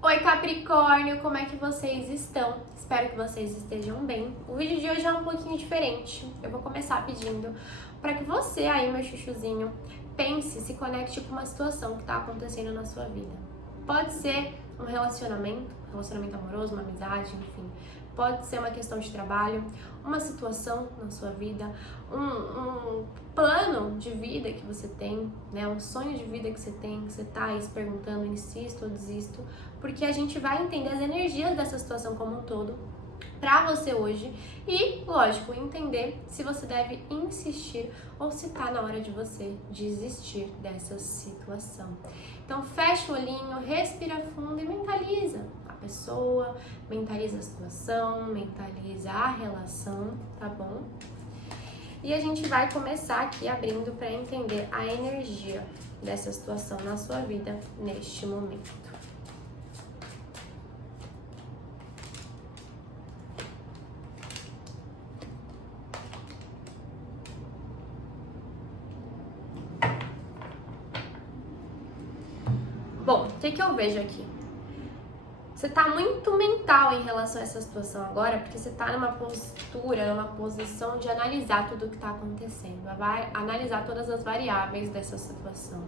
Oi Capricórnio, como é que vocês estão? Espero que vocês estejam bem. O vídeo de hoje é um pouquinho diferente. Eu vou começar pedindo para que você aí, meu chuchuzinho, pense, se conecte com uma situação que está acontecendo na sua vida. Pode ser um relacionamento amoroso, uma amizade, enfim. Pode ser uma questão de trabalho, uma situação na sua vida, um plano de vida que você tem, né? Um sonho de vida que você tá aí se perguntando, insisto ou desisto, porque a gente vai entender as energias dessa situação como um todo para você hoje e, lógico, entender se você deve insistir ou se tá na hora de você desistir dessa situação. Então fecha o olhinho, respira fundo e mentaliza a pessoa, mentaliza a situação, mentaliza a relação, tá bom? E a gente vai começar aqui abrindo para entender a energia dessa situação na sua vida neste momento. Bom, o que eu vejo aqui? Você tá muito mental em relação a essa situação agora, porque você tá numa postura, numa posição de analisar tudo o que tá acontecendo, vai analisar todas as variáveis dessa situação.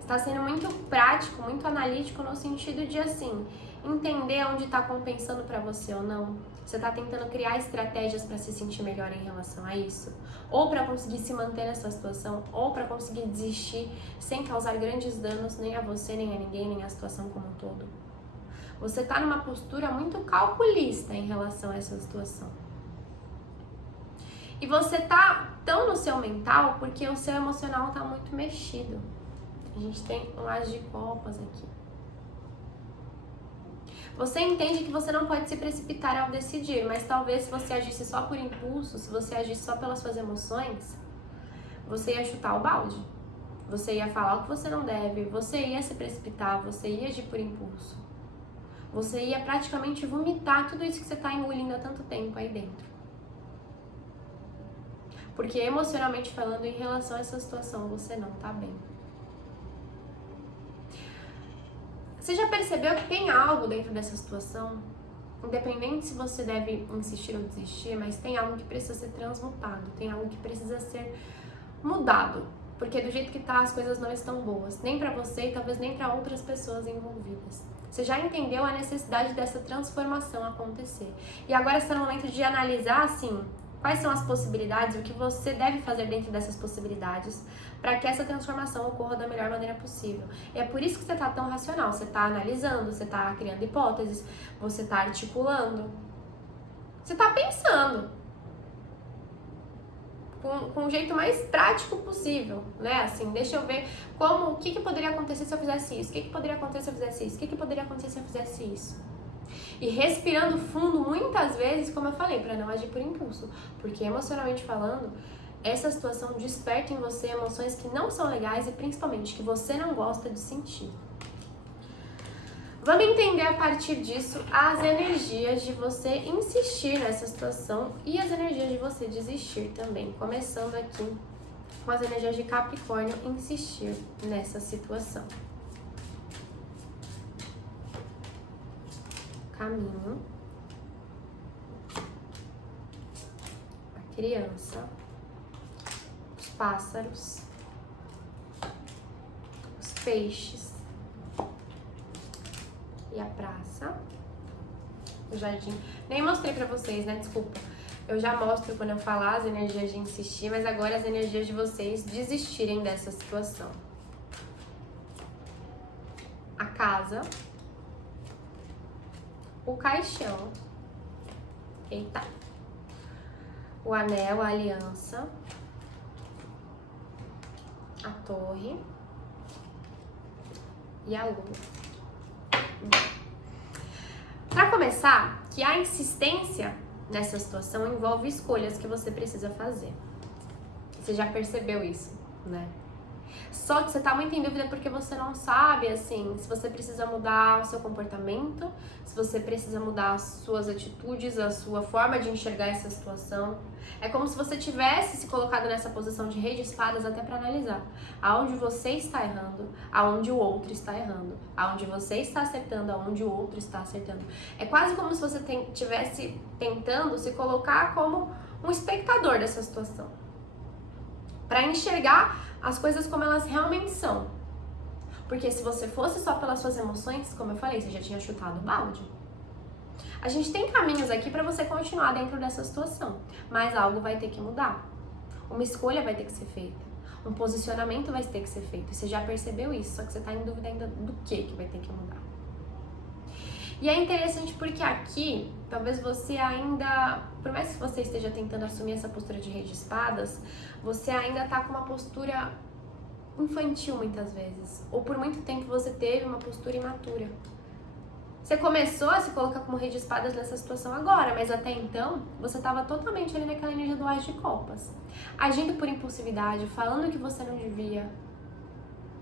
Você tá sendo muito prático, muito analítico no sentido de, assim, entender onde tá compensando pra você ou não. Você tá tentando criar estratégias pra se sentir melhor em relação a isso, ou pra conseguir se manter nessa situação, ou pra conseguir desistir sem causar grandes danos nem a você, nem a ninguém, nem a situação como um todo. Você tá numa postura muito calculista em relação a essa situação. E você tá tão no seu mental porque o seu emocional tá muito mexido. A gente tem um as de copas aqui. Você entende que você não pode se precipitar ao decidir, mas talvez se você agisse só por impulso, se você agisse só pelas suas emoções, você ia chutar o balde. Você ia falar o que você não deve, você ia se precipitar, você ia agir por impulso. Você ia praticamente vomitar tudo isso que você está engolindo há tanto tempo aí dentro. Porque emocionalmente falando, em relação a essa situação, você não tá bem. Você já percebeu que tem algo dentro dessa situação? Independente se você deve insistir ou desistir, mas tem algo que precisa ser transmutado, tem algo que precisa ser mudado. Porque do jeito que tá, as coisas não estão boas. Nem pra você e talvez nem pra outras pessoas envolvidas. Você já entendeu a necessidade dessa transformação acontecer. E agora está no momento de analisar, assim, quais são as possibilidades, o que você deve fazer dentro dessas possibilidades para que essa transformação ocorra da melhor maneira possível. E é por isso que você está tão racional. Você está analisando, você está criando hipóteses, você está articulando. Você está pensando com o jeito mais prático possível, né? Assim, deixa eu ver o que poderia acontecer se eu fizesse isso, o que poderia acontecer se eu fizesse isso, o que poderia acontecer se eu fizesse isso. E respirando fundo muitas vezes, como eu falei, para não agir por impulso, porque emocionalmente falando, essa situação desperta em você emoções que não são legais e principalmente que você não gosta de sentir. Vamos entender a partir disso as energias de você insistir nessa situação e as energias de você desistir também. Começando aqui com as energias de Capricórnio insistir nessa situação. Caminho. A criança. Os pássaros. Os peixes. E a praça, o jardim. Nem mostrei pra vocês, né? Desculpa. Eu já mostro quando eu falar as energias de insistir, mas agora as energias de vocês desistirem dessa situação. A casa. O caixão. Eita. O anel, a aliança. A torre. E a lua. Para começar, que a insistência nessa situação envolve escolhas que você precisa fazer. Você já percebeu isso, né? Só que você tá muito em dúvida porque você não sabe, assim, se você precisa mudar o seu comportamento, se você precisa mudar as suas atitudes, a sua forma de enxergar essa situação. É como se você tivesse se colocado nessa posição de rei de espadas até para analisar aonde você está errando, aonde o outro está errando, aonde você está acertando, aonde o outro está acertando. É quase como se você tivesse tentando se colocar como um espectador dessa situação, para enxergar as coisas como elas realmente são. Porque se você fosse só pelas suas emoções, como eu falei, você já tinha chutado o balde. A gente tem caminhos aqui para você continuar dentro dessa situação, mas algo vai ter que mudar. Uma escolha vai ter que ser feita. Um posicionamento vai ter que ser feito. Você já percebeu isso, só que você está em dúvida ainda do que vai ter que mudar. E é interessante porque aqui, talvez você ainda, por mais que você esteja tentando assumir essa postura de rei de espadas, você ainda tá com uma postura infantil muitas vezes. Ou por muito tempo você teve uma postura imatura. Você começou a se colocar como rei de espadas nessa situação agora, mas até então você estava totalmente ali naquela energia do As de Copas. Agindo por impulsividade, falando que você não devia,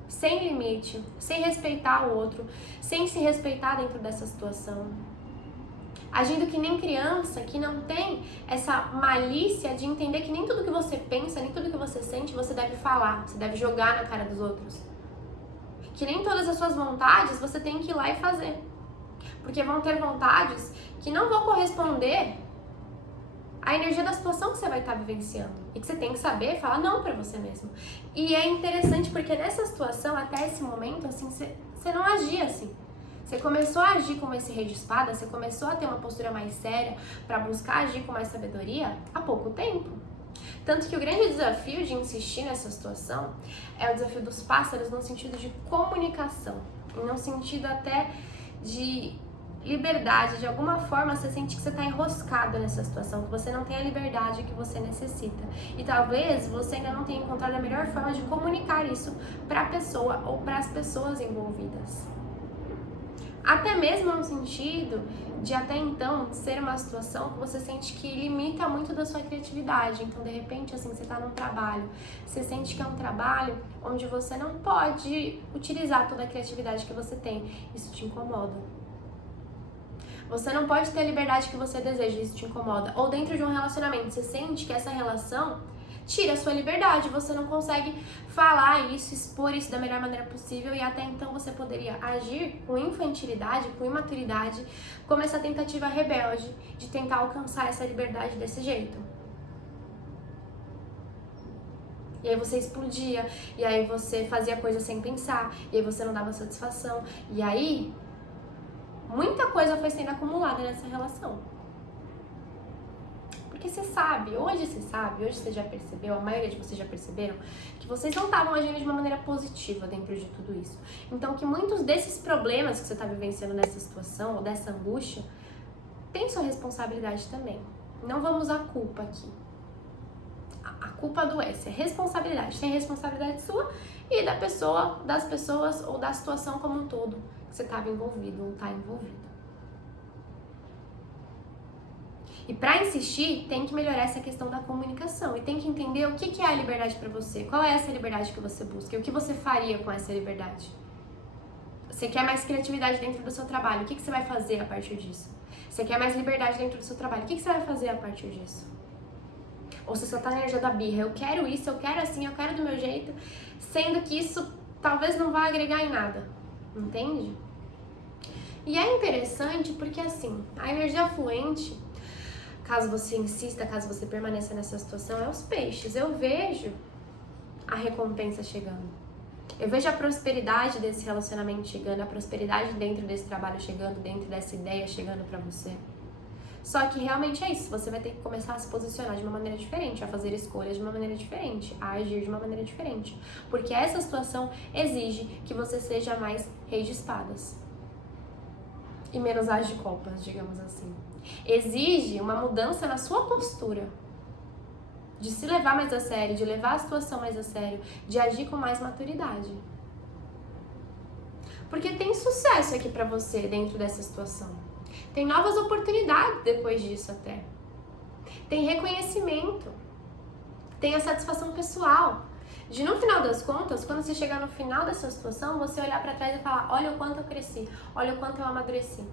sem limite, sem respeitar o outro, sem se respeitar dentro dessa situação. Agindo que nem criança, que não tem essa malícia de entender que nem tudo que você pensa, nem tudo que você sente, você deve falar, você deve jogar na cara dos outros. Que nem todas as suas vontades você tem que ir lá e fazer. Porque vão ter vontades que não vão corresponder à energia da situação que você vai estar vivenciando. E que você tem que saber falar não pra você mesmo. E é interessante porque nessa situação, até esse momento, assim, você não agia assim. Você começou a agir como esse rei de espada, você começou a ter uma postura mais séria para buscar agir com mais sabedoria há pouco tempo. Tanto que o grande desafio de insistir nessa situação é o desafio dos pássaros no sentido de comunicação. E no sentido até de liberdade. De alguma forma você sente que você está enroscado nessa situação, que você não tem a liberdade que você necessita. E talvez você ainda não tenha encontrado a melhor forma de comunicar isso para a pessoa ou para as pessoas envolvidas. Até mesmo no sentido de até então ser uma situação que você sente que limita muito da sua criatividade. Então, de repente, assim, você tá num trabalho, você sente que é um trabalho onde você não pode utilizar toda a criatividade que você tem. Isso te incomoda. Você não pode ter a liberdade que você deseja, isso te incomoda. Ou dentro de um relacionamento, você sente que essa relação tira a sua liberdade, você não consegue falar isso, expor isso da melhor maneira possível e até então você poderia agir com infantilidade, com imaturidade, como essa tentativa rebelde de tentar alcançar essa liberdade desse jeito. E aí você explodia, e aí você fazia coisa sem pensar, e aí você não dava satisfação, e aí muita coisa foi sendo acumulada nessa relação. Porque hoje você já percebeu, a maioria de vocês já perceberam, que vocês não estavam agindo de uma maneira positiva dentro de tudo isso. Então, que muitos desses problemas que você está vivenciando nessa situação, ou dessa angústia, tem sua responsabilidade também. Não vamos usar culpa aqui. A culpa adoece, é responsabilidade. Tem responsabilidade sua e da pessoa, das pessoas ou da situação como um todo que você estava envolvido ou está envolvido. E para insistir, tem que melhorar essa questão da comunicação e tem que entender o que é a liberdade para você, qual é essa liberdade que você busca e o que você faria com essa liberdade. Você quer mais criatividade dentro do seu trabalho, o que você vai fazer a partir disso? Você quer mais liberdade dentro do seu trabalho, o que você vai fazer a partir disso? Ou você só tá na energia da birra, eu quero isso, eu quero assim, eu quero do meu jeito, sendo que isso talvez não vá agregar em nada, entende? E é interessante porque assim, a energia fluente, caso você insista, caso você permaneça nessa situação, é os peixes. Eu vejo a recompensa chegando. Eu vejo a prosperidade desse relacionamento chegando, a prosperidade dentro desse trabalho chegando, dentro dessa ideia chegando pra você. Só que realmente é isso, você vai ter que começar a se posicionar de uma maneira diferente, a fazer escolhas de uma maneira diferente, a agir de uma maneira diferente. Porque essa situação exige que você seja mais rei de espadas e menos as de copas, digamos assim. Exige uma mudança na sua postura, de se levar mais a sério, de levar a situação mais a sério, de agir com mais maturidade. Porque tem sucesso aqui pra você dentro dessa situação. Tem novas oportunidades depois disso até. Tem reconhecimento. Tem a satisfação pessoal De no final das contas, quando você chegar no final dessa situação, você olhar pra trás e falar, olha o quanto eu cresci, olha o quanto eu amadureci.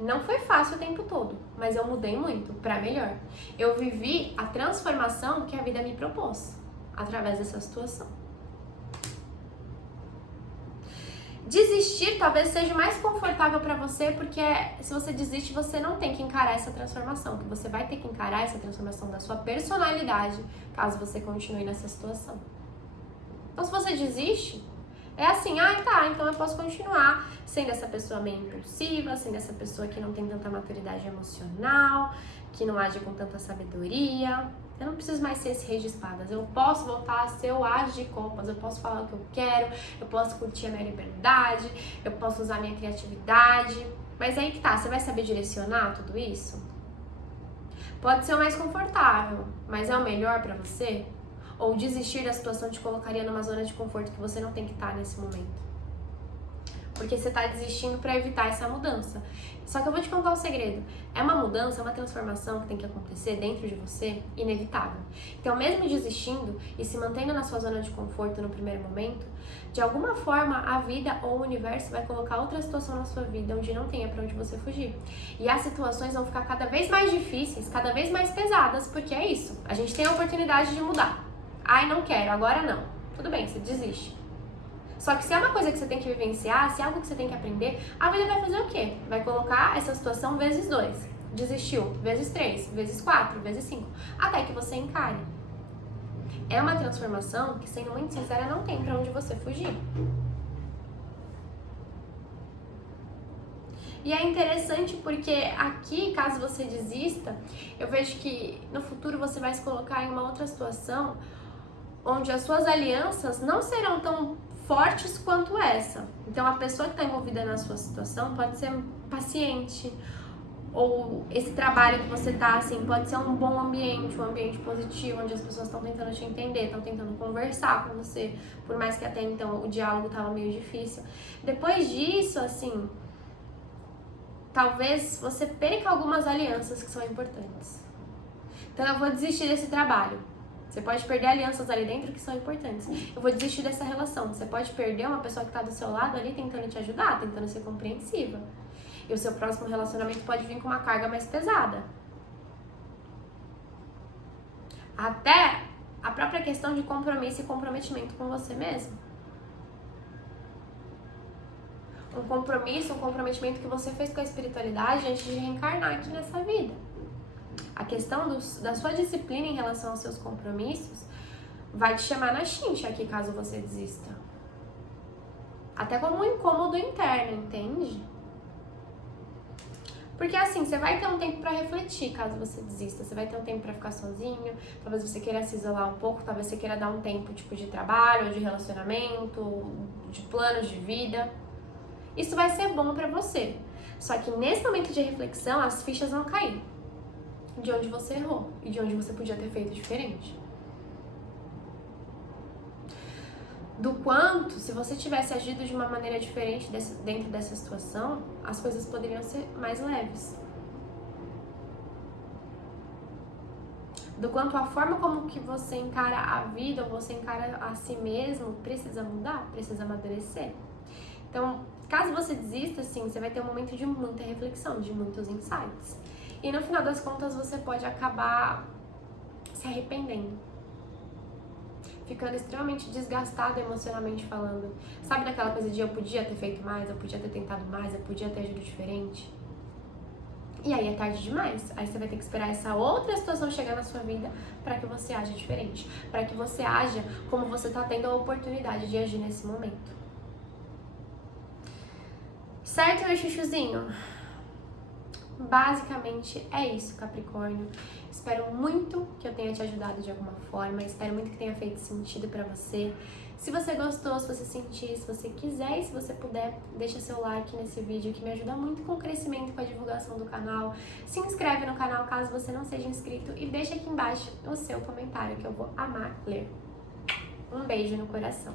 Não foi fácil o tempo todo, mas eu mudei muito pra melhor. Eu vivi a transformação que a vida me propôs através dessa situação. Desistir talvez seja mais confortável pra você, porque se você desiste, você não tem que encarar essa transformação, que você vai ter que encarar essa transformação da sua personalidade, caso você continue nessa situação. Então, se você desiste, é assim, tá, então eu posso continuar sendo essa pessoa meio impulsiva, sendo essa pessoa que não tem tanta maturidade emocional, que não age com tanta sabedoria. Eu não preciso mais ser esse rei de espadas. Eu posso voltar a ser o as de copas, eu posso falar o que eu quero, eu posso curtir a minha liberdade, eu posso usar a minha criatividade. Mas aí que tá, você vai saber direcionar tudo isso? Pode ser o mais confortável, mas é o melhor pra você? Ou desistir da situação te colocaria numa zona de conforto que você não tem que estar nesse momento? Porque você tá desistindo pra evitar essa mudança. Só que eu vou te contar um segredo. É uma mudança, é uma transformação que tem que acontecer dentro de você, inevitável. Então, mesmo desistindo e se mantendo na sua zona de conforto no primeiro momento, de alguma forma a vida ou o universo vai colocar outra situação na sua vida onde não tenha pra onde você fugir. E as situações vão ficar cada vez mais difíceis, cada vez mais pesadas, porque é isso. A gente tem a oportunidade de mudar. Ai, não quero, agora não. Tudo bem, você desiste. Só que se é uma coisa que você tem que vivenciar, se é algo que você tem que aprender, a vida vai fazer o quê? Vai colocar essa situação vezes 2. Desistiu, vezes 3, vezes 4, vezes 5. Até que você encare. É uma transformação que, sendo muito sincera, não tem pra onde você fugir. E é interessante porque aqui, caso você desista, eu vejo que no futuro você vai se colocar em uma outra situação onde as suas alianças não serão tão fortes quanto essa. Então, a pessoa que está envolvida na sua situação pode ser paciente, ou esse trabalho que você tá, assim, pode ser um bom ambiente, um ambiente positivo, onde as pessoas estão tentando te entender, estão tentando conversar com você, por mais que até então o diálogo tava meio difícil. Depois disso, assim, talvez você perca algumas alianças que são importantes. Então, eu vou desistir desse trabalho. Você pode perder alianças ali dentro que são importantes. Eu vou desistir dessa relação. Você pode perder uma pessoa que tá do seu lado ali tentando te ajudar, tentando ser compreensiva. E o seu próximo relacionamento pode vir com uma carga mais pesada. Até a própria questão de compromisso e comprometimento com você mesmo. Um compromisso, um comprometimento que você fez com a espiritualidade antes de reencarnar aqui nessa vida. A questão da sua disciplina em relação aos seus compromissos vai te chamar na chincha aqui caso você desista. Até como um incômodo interno, entende? Porque assim, você vai ter um tempo pra refletir caso você desista. Você vai ter um tempo pra ficar sozinho. Talvez você queira se isolar um pouco. Talvez você queira dar um tempo tipo de trabalho, de relacionamento, de planos de vida. Isso vai ser bom pra você. Só que nesse momento de reflexão, as fichas vão cair. De onde você errou e de onde você podia ter feito diferente. Do quanto, se você tivesse agido de uma maneira diferente dentro dessa situação, as coisas poderiam ser mais leves. Do quanto a forma como que você encara a vida ou você encara a si mesmo precisa mudar, precisa amadurecer. Então, caso você desista, assim, você vai ter um momento de muita reflexão, de muitos insights. E no final das contas você pode acabar se arrependendo. Ficando extremamente desgastado emocionalmente falando. Sabe daquela coisa de eu podia ter feito mais, eu podia ter tentado mais, eu podia ter agido diferente? E aí é tarde demais. Aí você vai ter que esperar essa outra situação chegar na sua vida para que você aja diferente. Para que você aja como você tá tendo a oportunidade de agir nesse momento. Certo, meu chuchuzinho? Basicamente é isso, Capricórnio. Espero muito que eu tenha te ajudado de alguma forma. Espero muito que tenha feito sentido pra você. Se você gostou, se você sentir, se você quiser e se você puder, deixa seu like nesse vídeo que me ajuda muito com o crescimento, com a divulgação do canal. Se inscreve no canal caso você não seja inscrito e deixa aqui embaixo o seu comentário que eu vou amar ler. Um beijo no coração.